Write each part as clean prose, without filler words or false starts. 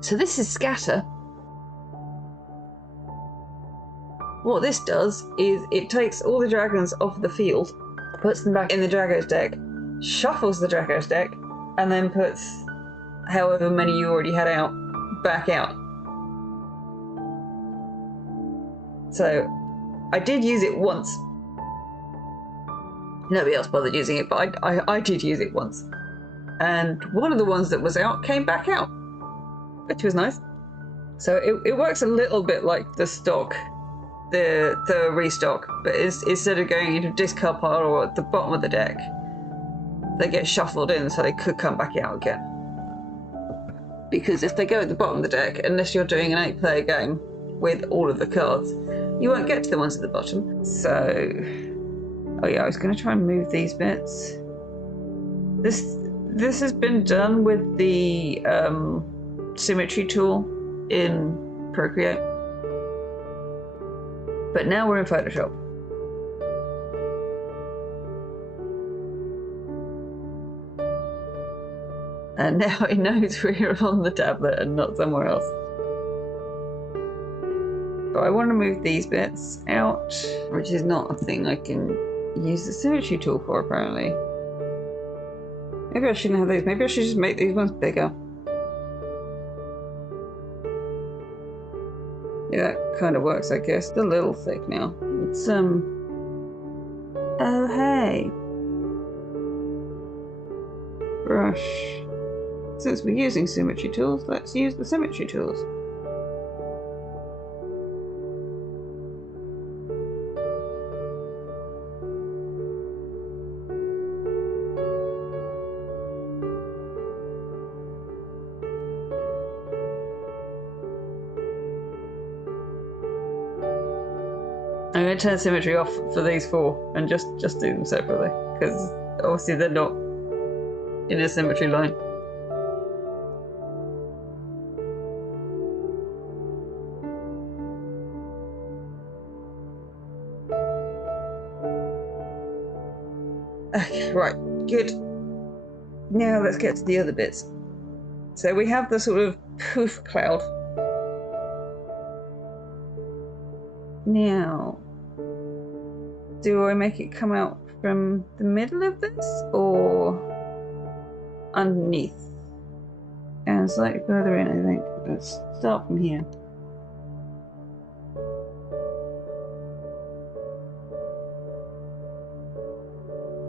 So this is scatter. What this does is it takes all the dragons off the field, puts them back in the Draggos deck, shuffles the Draggos deck, and then puts however many you already had out back out. So I did use it once. Nobody else bothered using it, but I did use it once. And one of the ones that was out came back out, which was nice. So it works a little bit like the stock, the restock, but instead of going into discard pile or at the bottom of the deck, they get shuffled in so they could come back out again. Because if they go at the bottom of the deck, unless you're doing an 8-player game with all of the cards, you won't get to the ones at the bottom. So, oh yeah, I was going to try and move these bits. This has been done with the symmetry tool in Procreate, but now we're in Photoshop. And now it knows we're on the tablet and not somewhere else. So I want to move these bits out, which is not a thing I can use the symmetry tool for, apparently. Maybe I shouldn't have these. Maybe I should just make these ones bigger. Yeah, that kind of works, I guess. It's a little thick now. It's, oh, hey. Brush. Since we're using symmetry tools, let's use the symmetry tools. I'm going to turn symmetry off for these 4 and just do them separately, because obviously they're not in a symmetry line. Okay, right, good. Now let's get to the other bits. So we have the sort of poof cloud. Now, do I make it come out from the middle of this or underneath? And slightly further in, I think. Let's start from here.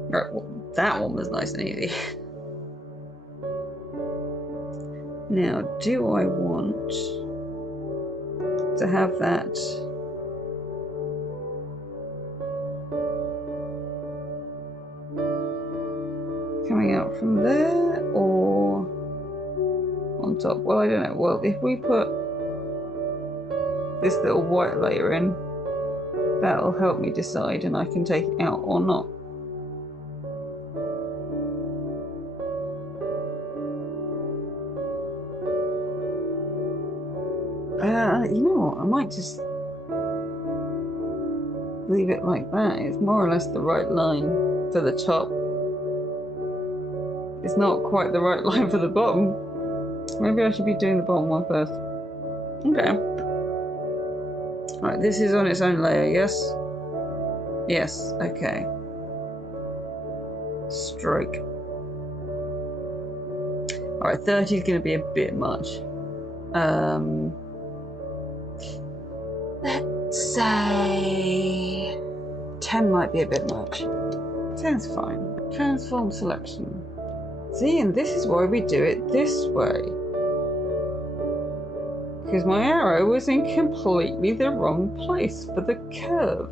Right, well, that one was nice and easy. Now, do I want to have that coming out from there or on top? Well, I don't know. Well, if we put this little white layer in, that'll help me decide and I can take it out or not. You know what, I might just leave it like that. It's more or less the right line for the top. It's not quite the right line for the bottom. Maybe I should be doing the bottom one first. Okay. Right, this is on its own layer, yes? Yes, okay. Stroke. Alright, 30 is going to be a bit much. Let's say 10 might be a bit much. 10's fine. Transform selection. See, and this is why we do it this way. Because my arrow was in completely the wrong place for the curve.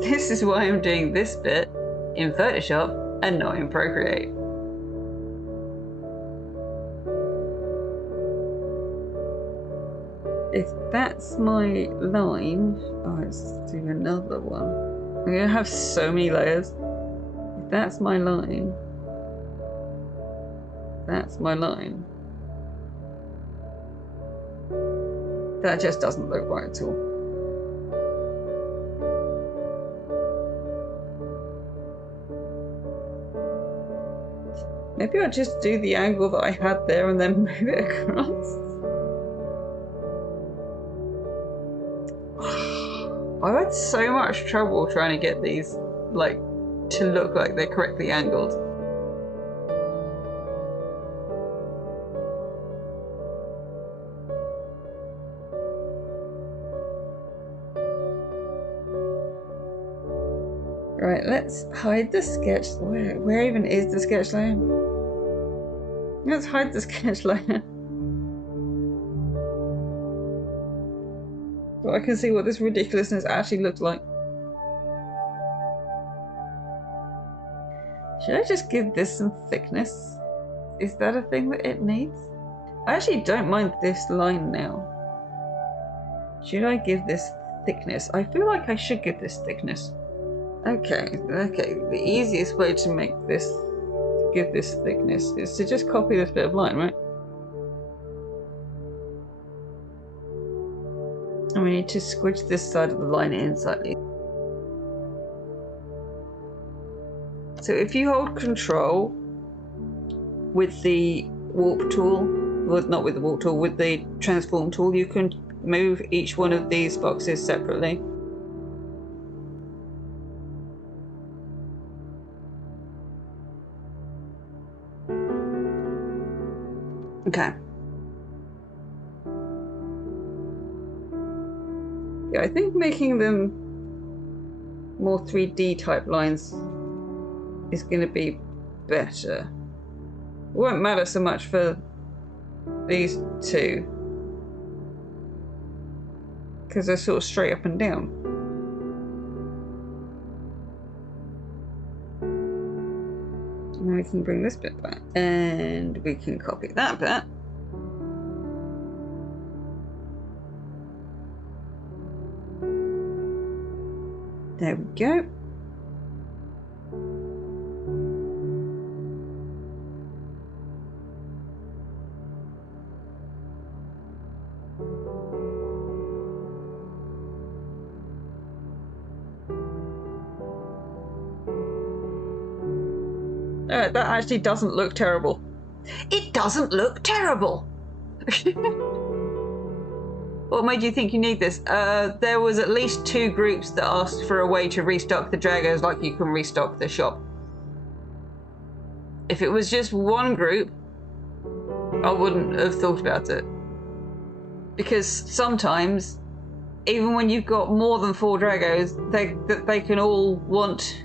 This is why I'm doing this bit in Photoshop and not in Procreate. If that's my line, oh, let's do another one. I'm going to have so many layers. If that's my line, that's my line. That just doesn't look right at all. Maybe I'll just do the angle that I had there and then move it across. I've had so much trouble trying to get these, like, to look like they're correctly angled. Right, let's hide the sketch. Where even is the sketch layer? Let's hide the sketch layer. So I can see what this ridiculousness actually looks like. Should I just give this some thickness? Is that a thing that it needs? I actually don't mind this line now. Should I give this thickness? I feel like I should give this thickness. Okay. The easiest way to make this, to give this thickness, is to just copy this bit of line, right? And we need to squidge this side of the line in slightly. So if you hold Control with the warp tool, well, not with the warp tool, with the transform tool, you can move each one of these boxes separately. Okay. Yeah, I think making them more 3D type lines is going to be better. It won't matter so much for these two, because they're sort of straight up and down. And we can bring this bit back, and we can copy that bit. There we go. That actually doesn't look terrible. It doesn't look terrible! What made you think you need this? There was at least 2 groups that asked for a way to restock the Draggos like you can restock the shop. If it was just one group, I wouldn't have thought about it. Because sometimes, even when you've got more than 4 Draggos, they can all want,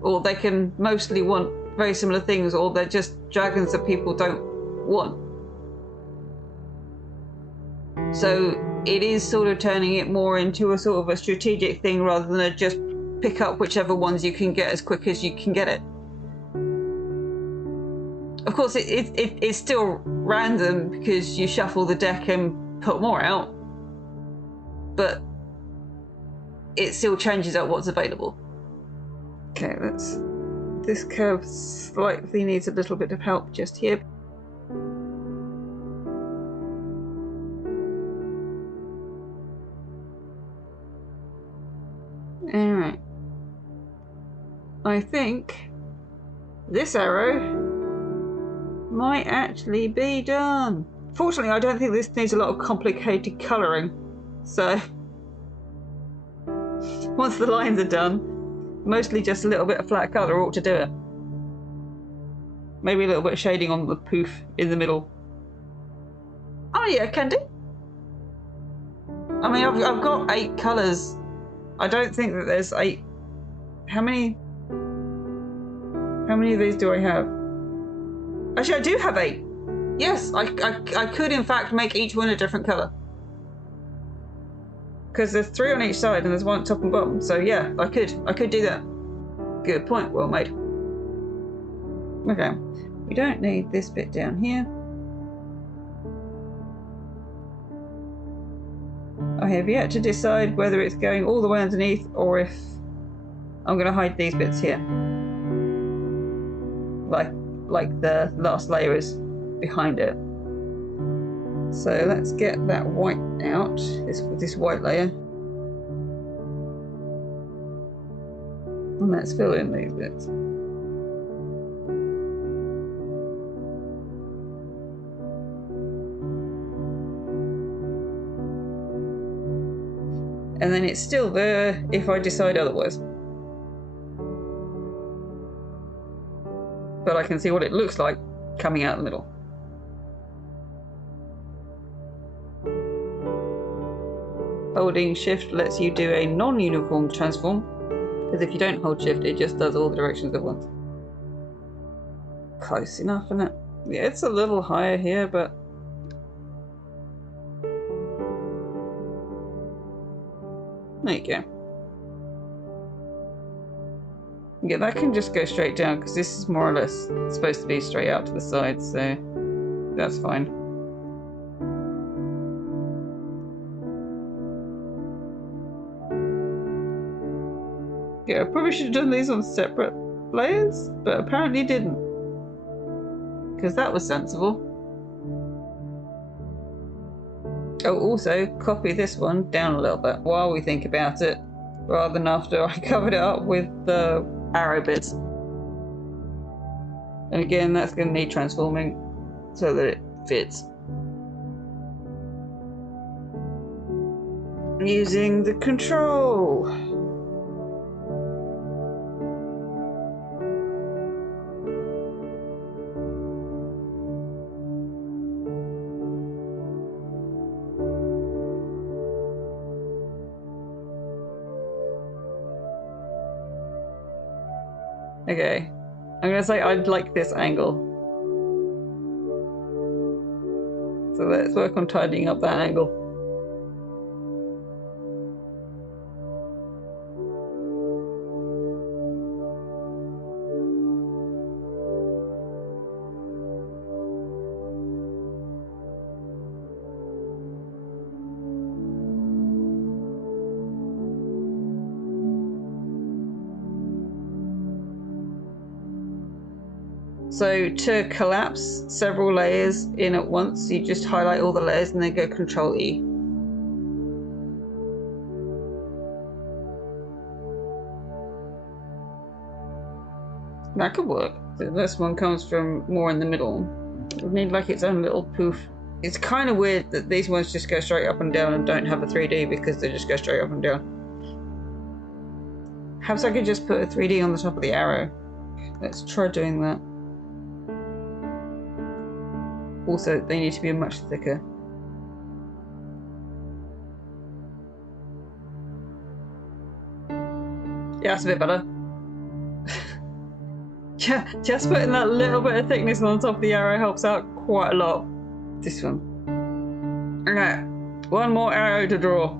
or they can mostly want very similar things, or they're just dragons that people don't want. So it is sort of turning it more into a sort of a strategic thing rather than a just pick up whichever ones you can get as quick as you can get it. Of course, it's still random because you shuffle the deck and put more out, but it still changes out what's available. Okay, this curve slightly needs a little bit of help just here. Alright. I think this arrow might actually be done. Fortunately, I don't think this needs a lot of complicated colouring. So, once the lines are done, mostly just a little bit of flat colour ought to do it. Maybe a little bit of shading on the poof in the middle. Oh yeah, can do. I mean, I've got 8 colours. I don't think that there's 8. How many of these do I have? Actually, I do have 8. Yes, I could in fact make each one a different colour. Because there's 3 on each side and there's 1 top and bottom. So yeah, I could do that. Good point, well made. Okay, we don't need this bit down here. I have yet to decide whether it's going all the way underneath or if I'm going to hide these bits here. Like the last layer is behind it. So let's get that white out, this white layer. And let's fill in these bits. And then it's still there if I decide otherwise. But I can see what it looks like coming out the middle. Holding shift lets you do a non-uniform transform, because if you don't hold shift, it just does all the directions at once. Close enough, isn't it? Yeah, it's a little higher here, but there you go. Yeah, that can just go straight down because this is more or less supposed to be straight out to the side, so that's fine. Yeah, I probably should have done these on separate layers, but apparently didn't, because that was sensible. Oh, also copy this one down a little bit while we think about it, rather than after I covered it up with the arrow bits. And again, that's going to need transforming so that it fits. Using the control. Okay, I'm gonna say I'd like this angle. So let's work on tidying up that angle. So to collapse several layers in at once, you just highlight all the layers and then go Control E. That could work. So this one comes from more in the middle. It would need like its own little poof. It's kind of weird that these ones just go straight up and down and don't have a 3D because they just go straight up and down. Perhaps I could just put a 3D on the top of the arrow. Let's try doing that. Also, they need to be much thicker. Yeah, that's a bit better. Just putting that little bit of thickness on the top of the arrow helps out quite a lot. This one. Okay, one more arrow to draw.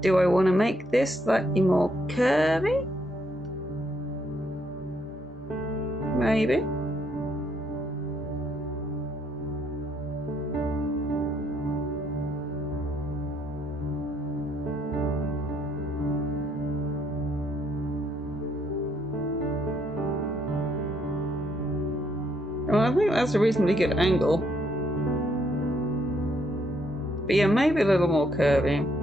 Do I want to make this slightly more curvy? Maybe. Well, I think that's a reasonably good angle. But yeah, maybe a little more curvy.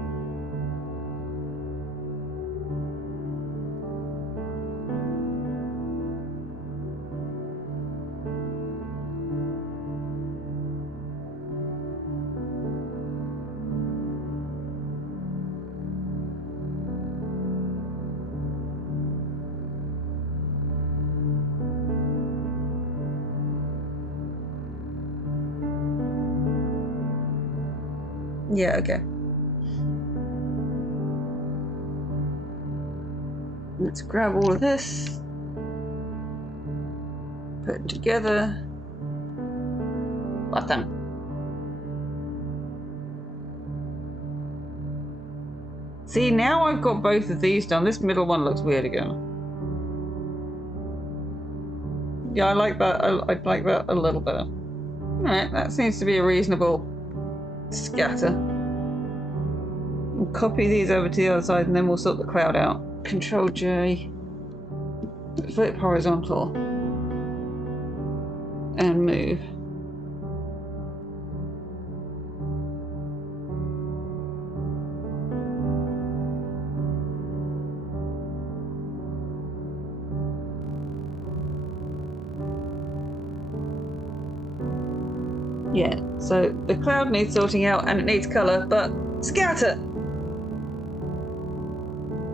Yeah, okay. Let's grab all of this, put it together. Button. See, now I've got both of these done. This middle one looks weird again. Yeah, I like that. I like that a little better. Alright, that seems to be a reasonable scatter. We'll copy these over to the other side and then we'll sort the cloud out. Control J, flip horizontal, and move. Yeah, so the cloud needs sorting out and it needs colour, but scatter!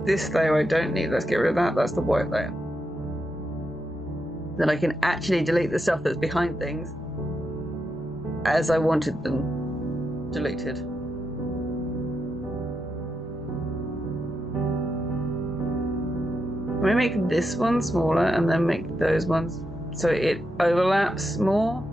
This layer I don't need, let's get rid of that, that's the white layer. Then I can actually delete the stuff that's behind things as I wanted them deleted. Let me make this one smaller and then make those ones so it overlaps more.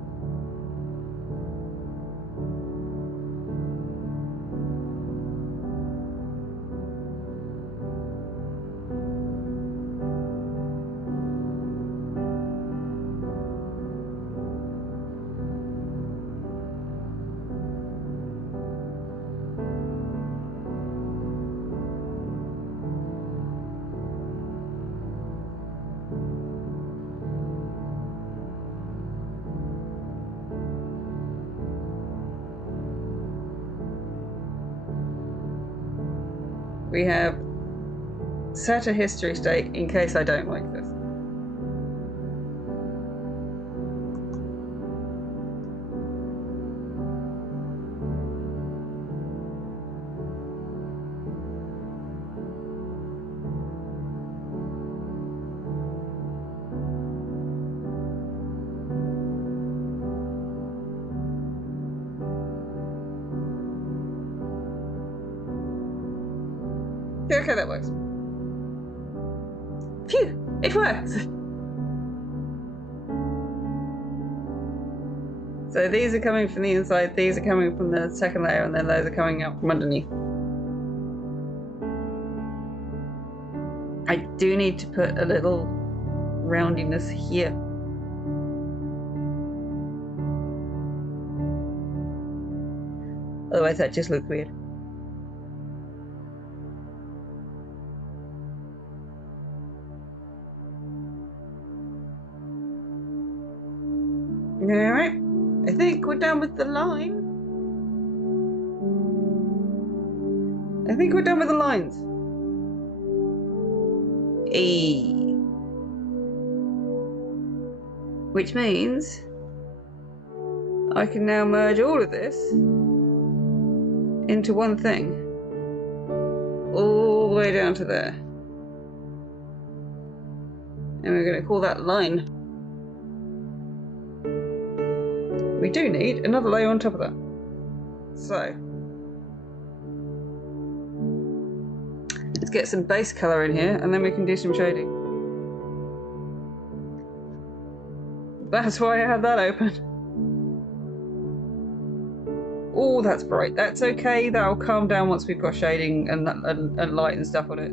We have set a history state in case I don't like this. Okay, that works. Phew, it works! So these are coming from the inside, these are coming from the second layer, and then those are coming out from underneath. I do need to put a little roundiness here. Otherwise that just looks weird. Alright, I think we're done with the line. I think we're done with the lines. Which means I can now merge all of this into one thing. All the way down to there. And we're going to call that line. We do need another layer on top of that. So let's get some base color in here and then we can do some shading. That's why I had that open. Oh, that's bright. That's okay. That'll calm down once we've got shading and light and stuff on it.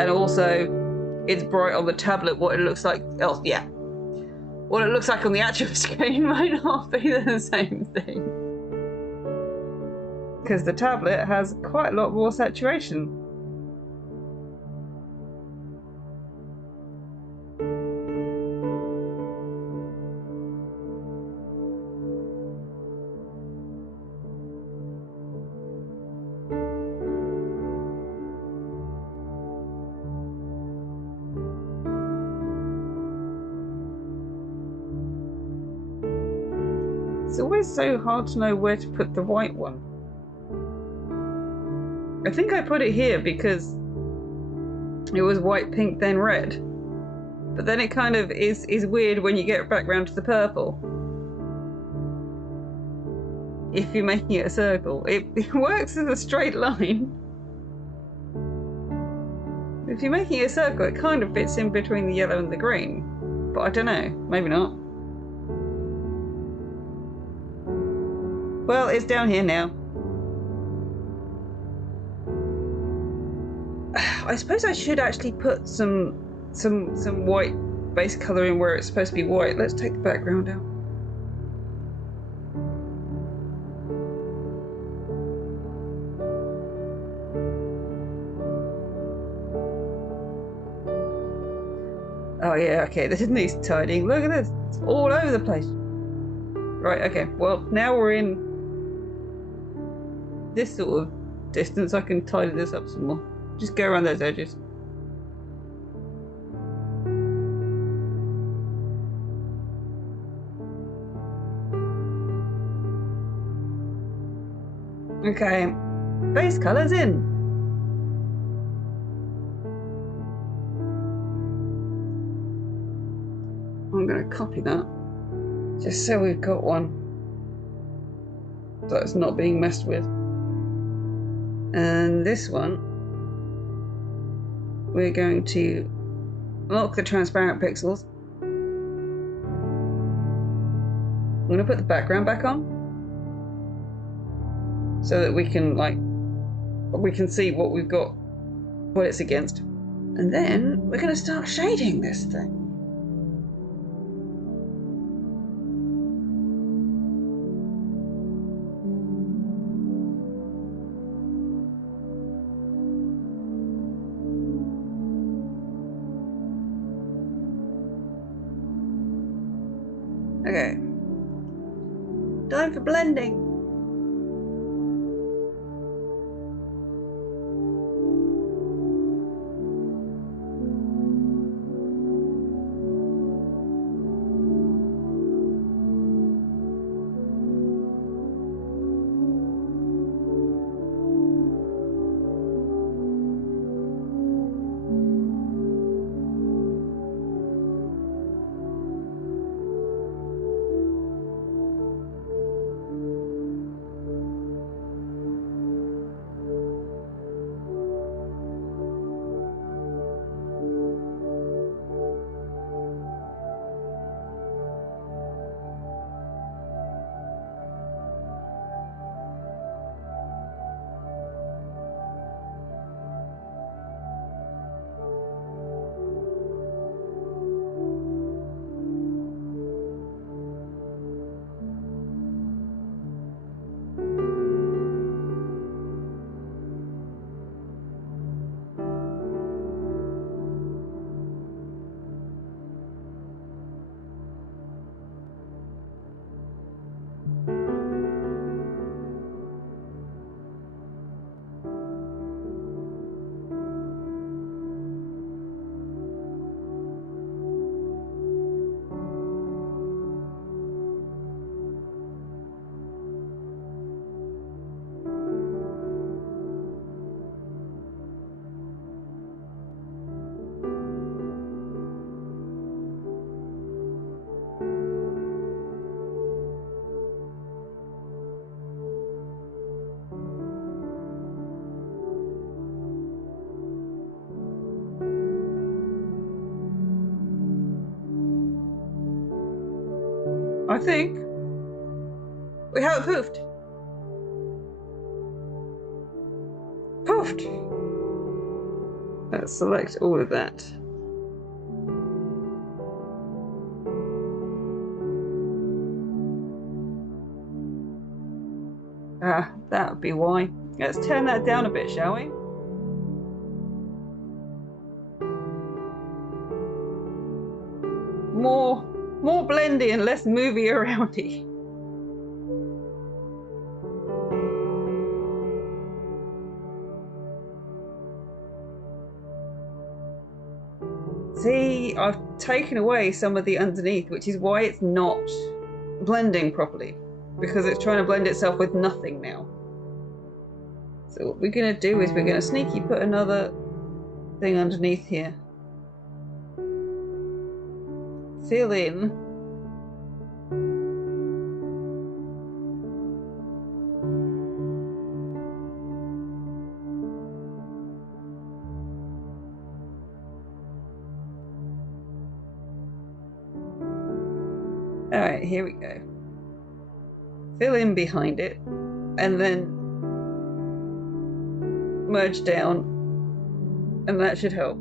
And also, it's bright on the tablet. What it looks like, oh yeah, what it looks like on the actual screen might not be the same thing. Because the tablet has quite a lot more saturation. It's always so hard to know where to put the white one. I think I put it here because it was white, pink, then red. But then it kind of is weird when you get back round to the purple. If you're making it a circle. It works as a straight line. If you're making it a circle, it kind of fits in between the yellow and the green. But I don't know, maybe not. Well, it's down here now. I suppose I should actually put some white base colour in where it's supposed to be white. Let's take the background out. Oh yeah, okay, this needs tidying. Look at this, it's all over the place. Right, okay, well, now we're in this sort of distance. I can tidy this up some more. Just go around those edges. Okay, base colors in. I'm going to copy that just so we've got one so it's not being messed with. And this one, we're going to lock the transparent pixels. I'm going to put the background back on so that we can see what we've got, what it's against. And then we're going to start shading this thing. Okay. Time for blending. I think we have it poofed. Poofed! Let's select all of that. That would be why. Let's turn that down a bit, shall we? More blendy and less movie aroundy. See, I've taken away some of the underneath, which is why it's not blending properly, because it's trying to blend itself with nothing now. So what we're going to do is we're going to sneaky put another thing underneath here. Fill in. Alright, here we go. Fill in behind it, and then merge down, and that should help.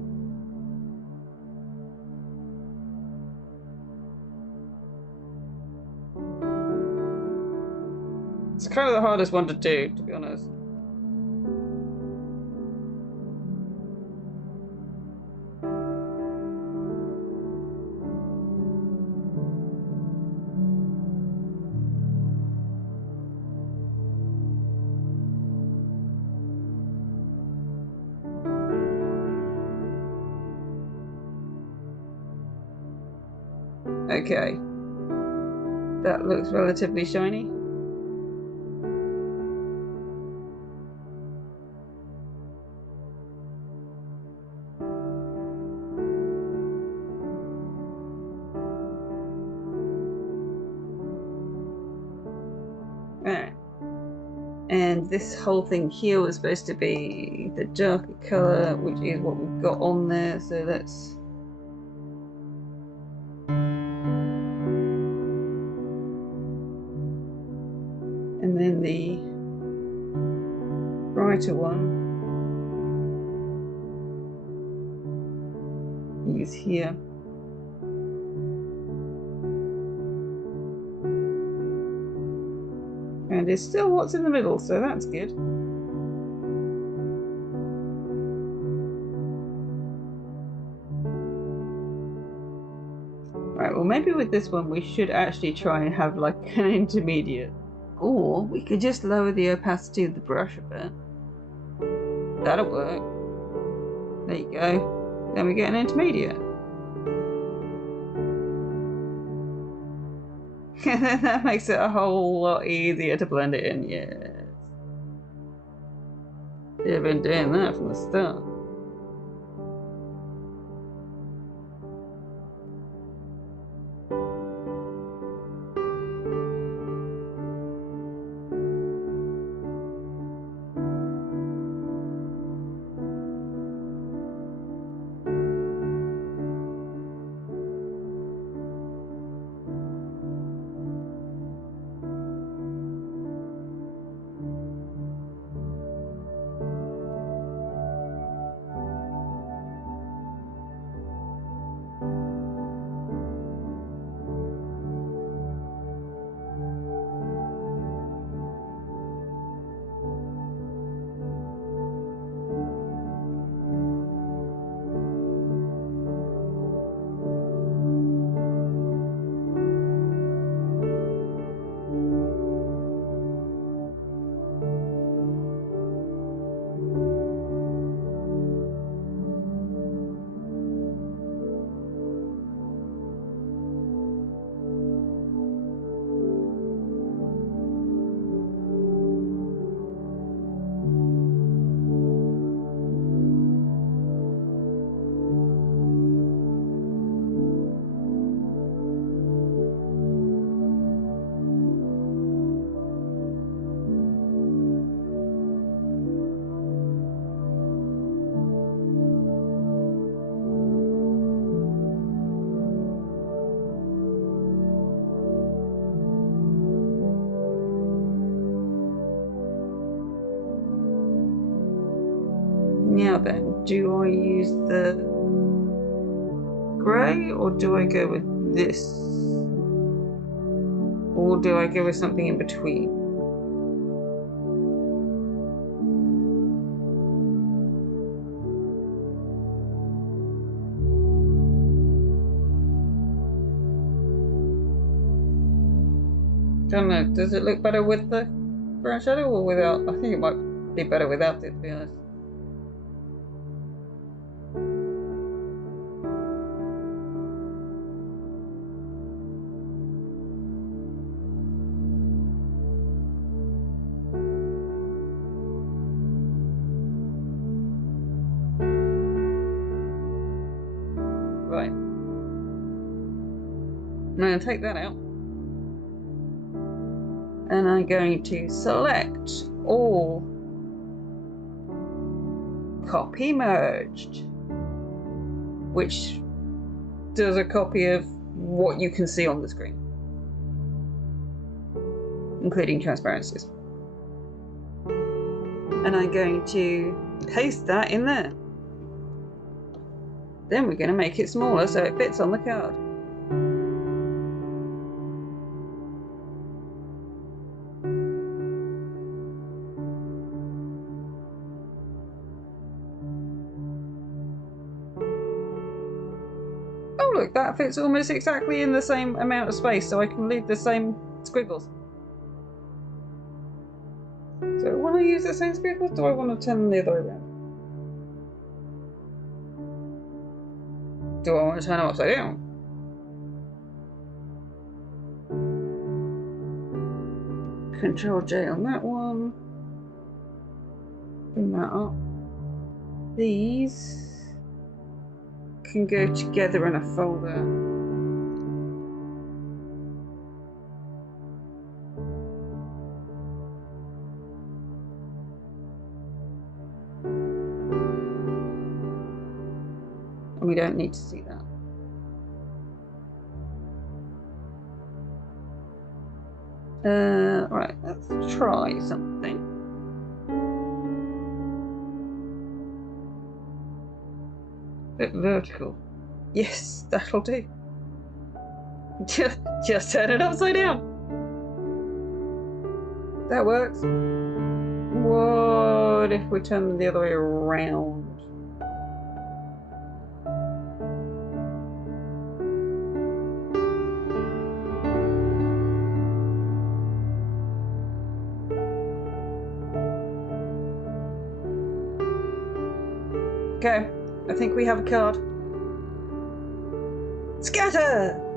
It's kind of the hardest one to do, to be honest. Okay, that looks relatively shiny. Alright. And this whole thing here was supposed to be the darker colour, which is what we've got on there, so let's... And then the brighter one is here. And it's still what's in the middle, so that's good. Right, well maybe with this one we should actually try and have like an intermediate. Or we could just lower the opacity of the brush a bit. That'll work. There you go. Then we get an intermediate. And then that makes it a whole lot easier to blend it in, yes. Should have been doing that from the start. Now then, do I use the grey or do I go with this? Or do I go with something in between? Don't know, does it look better with the brown shadow or without? I think it might be better without it, to be honest. Right. I'm going to take that out. And I'm going to select all copy merged, which does a copy of what you can see on the screen, including transparencies. And I'm going to paste that in there. Then we're going to make it smaller so it fits on the card. Oh look, that fits almost exactly in the same amount of space, so I can leave the same squiggles. So when I use the same squiggles, do I want to turn them the other way around? Do I want to turn them upside down? Control J on that one. Bring that up. These can go together in a folder. don't need to see that. Right, let's try something. Bit vertical. Yes, that'll do. Just turn it upside down. That works. What if we turn them the other way around? Okay, I think we have a card. Scatter!